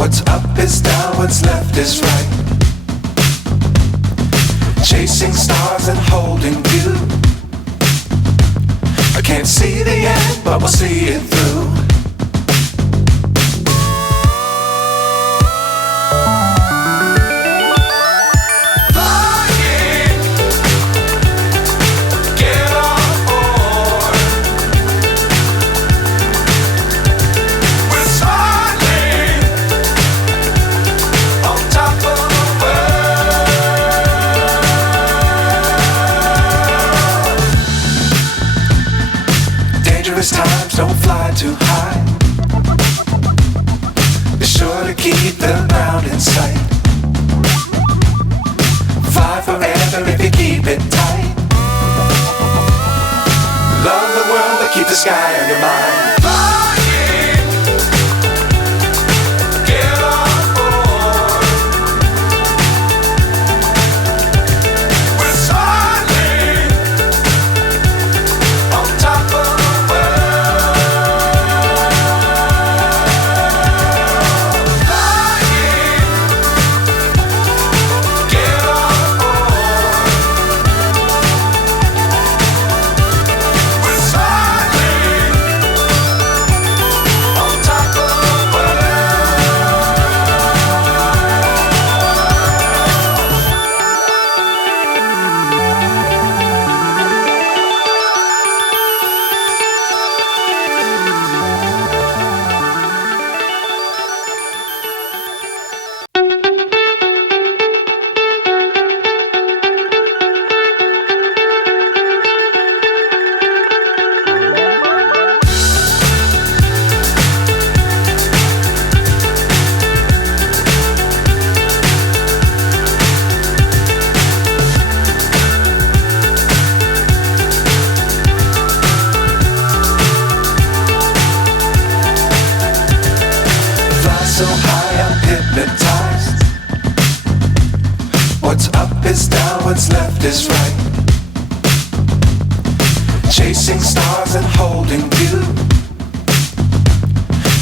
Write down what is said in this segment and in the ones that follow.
What's up is down, what's left is right. Chasing stars and holding you. I can't see the end, but we'll see it through. Times don't fly too high. Be sure to keep the ground in sight. Fly forever if you keep it tight. Love the world but keep the sky on your mind. So high I'm hypnotized. What's up is down, what's left is right. Chasing stars and holding you.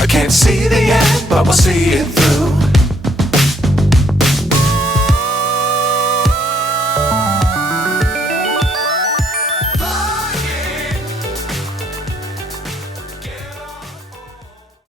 I can't see the end, but we'll see it through.